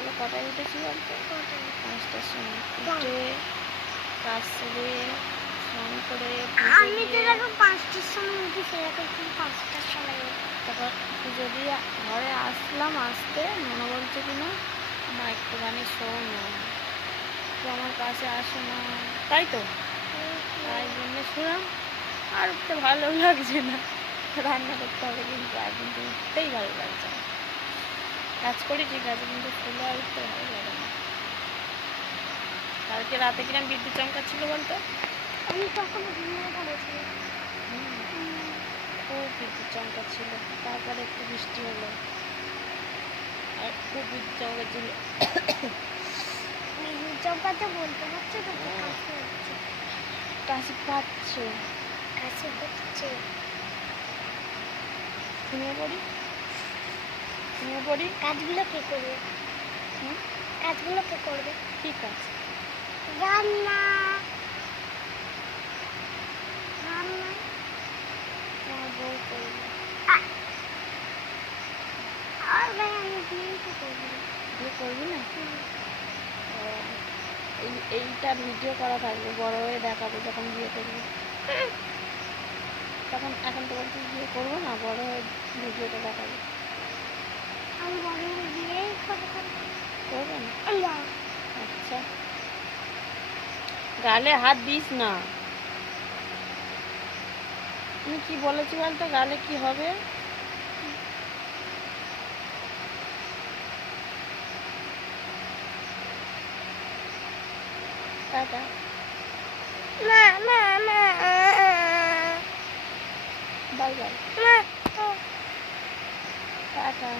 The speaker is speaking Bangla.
সকালে কটায় উঠেছি বলতো পাঁচটার সময় উঠে কাজ সেরে স্নান করে আমি তো পাঁচটার সময় উঠি সেরকম পাঁচটার সময় তারপর পুজো দিয়ে ঘরে আসলাম আসতে মনে বলছে কি না মা একটুখানি শোনো তো আমার কাছে আসো না। তাই তো? তাই জন্য শুনলাম আর উঠতে ভালো লাগছে না। রান্না করতে হবে কিন্তু আর কিন্তু উঠতেই ভালো লাগছে না। কাজ করি ঠিক আছে কিন্তু ফুলে আর উঠতে ভালো লাগে না। কালকে রাতে কিরম বিদ্যুৎ চমকাচ্ছিল বলতো? আমি তখন ঘুমিয়ে পড়েছি। খুব বিদ্যুৎ চমকাচ্ছিল তারপরে একটু বৃষ্টি হলো। আর খুব বিদ্যুৎ চমকাচ্ছিল। চৌকাতে বলতে হচ্ছে তো কাশি পাচ্ছে। কাছে হচ্ছে। ঘুমিয়ে পড়ি? ঘুমিয়ে পড়ি কাজগুলো কে করবে? কাজগুলো কে করবে? ঠিক আছে। রান্না। করবে। না। এই এইটা ভিডিও করা থাকবে বড় হয়ে দেখাবো যখন বিয়ে করবি। তখন এখন তো বলছিস বিয়ে করব না? বড় হয়ে ভিডিওটা দেখাবো আমি বড় হয়ে বিয়েই করব করবে না না আচ্ছা গালে হাত দিস না। তুমি কি বলেছি বলতো গালে কি হবে? টাটা। না না না বাই বাই। টাটা।